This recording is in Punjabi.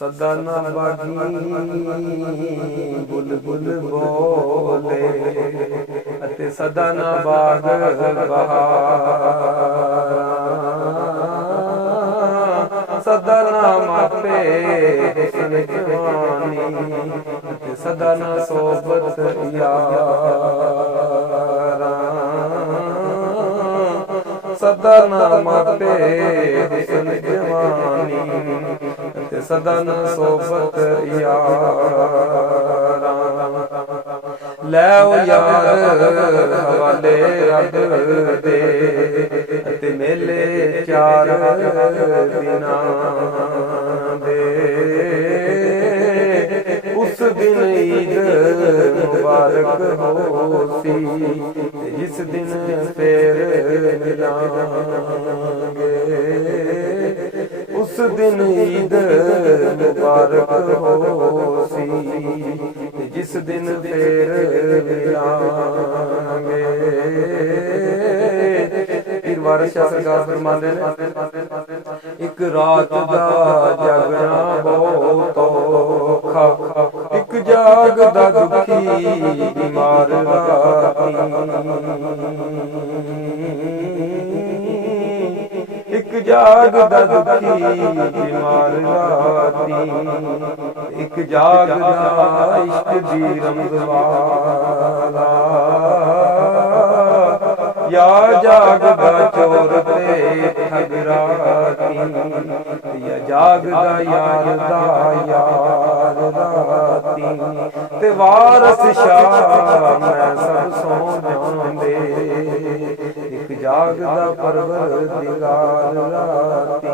ਸਦਾ ਨਾ ਬਾਗੀ ਬੁਲਬੁਲ ਬੋਲੇ ਅਤੇ ਸਦਾ ਨਾ ਬਾਗ ਬਹਾਰਾਂ, ਸਦਾ ਨਾ ਮਾਪੇ ਹੁਸਨ ਜਵਾਨੀ ਅਤੇ ਸਦਾ ਨਾ ਸੋਬਤ ਯਾਰਾਂ, ਸਦਾ ਨਾ ਮਾਪੇ ਹੁਸਨ ਜਵਾਨੀ ਤੇ ਸਦਾ ਨਾ ਸੋਬਤ ਯਾਰਾਂ। ਲੈ ਓ ਯਾਰ ਹਵਾਲੇ ਰੱਬ ਦੇ ਅਤੇ ਮੇਲੇ ਚਾਰ ਦਿਨਾਂ ਦੇ, ਉਸ ਦਿਨ ਈਦ ਮੁਬਾਰਕ ਹੋਸੀ ਜਿਸ ਦਿਨ ਫੇਰ ਮਿਲਾਂਗੇ, ਉਸ ਦਿਨ ਈਦ ਮੁਬਾਰਕ ਹੋਸੀ ਜਿਸ ਦਿਨ ਫੇਰ ਮਿਲਾਂਗੇ। ਪੀਰ ਵਾਰਿਸ ਸ਼ਾਹ ਸਰਕਾਰ ਫਰਮਾਉਂਦੇ ਨੇ, ਇੱਕ ਰਾਤ ਦਾ ਜਾਗਣਾ ਬਹੁਤ ਔਖਾ, ਇੱਕ ਜਾਗਦਾ ਦੁਖੀ ਬਿਮਾਰ ਰਾਤੀ, ਇੱਕ ਜਾਗਦਾ ਦੁਖੀ ਬਿਮਾਰ ਰਾਤੀ, ਇੱਕ ਜਾਗਦਾ ਇਸ਼ਕ ਦੀ ਰਮਜ਼ ਵਾਲਾ, ਯਾ ਜਾਗਦਾ ਚੋਰ ਤੇ ਠੱਗ ਰਾਤੀ, ਯਾ ਜਾਗਦਾ ਯਾਰ ਦਾ ਯਾਰ ਰਾਤੀ, ਤੇ ਵਾਰਸ ਸ਼ਾਹ ਮੈਂ ਸਭ ਸੌ ਜਾਂਦੇ, ਇੱਕ ਜਾਗਦਾ ਪਰਵਰਦਿਗਾਰ ਰਾਤੀ।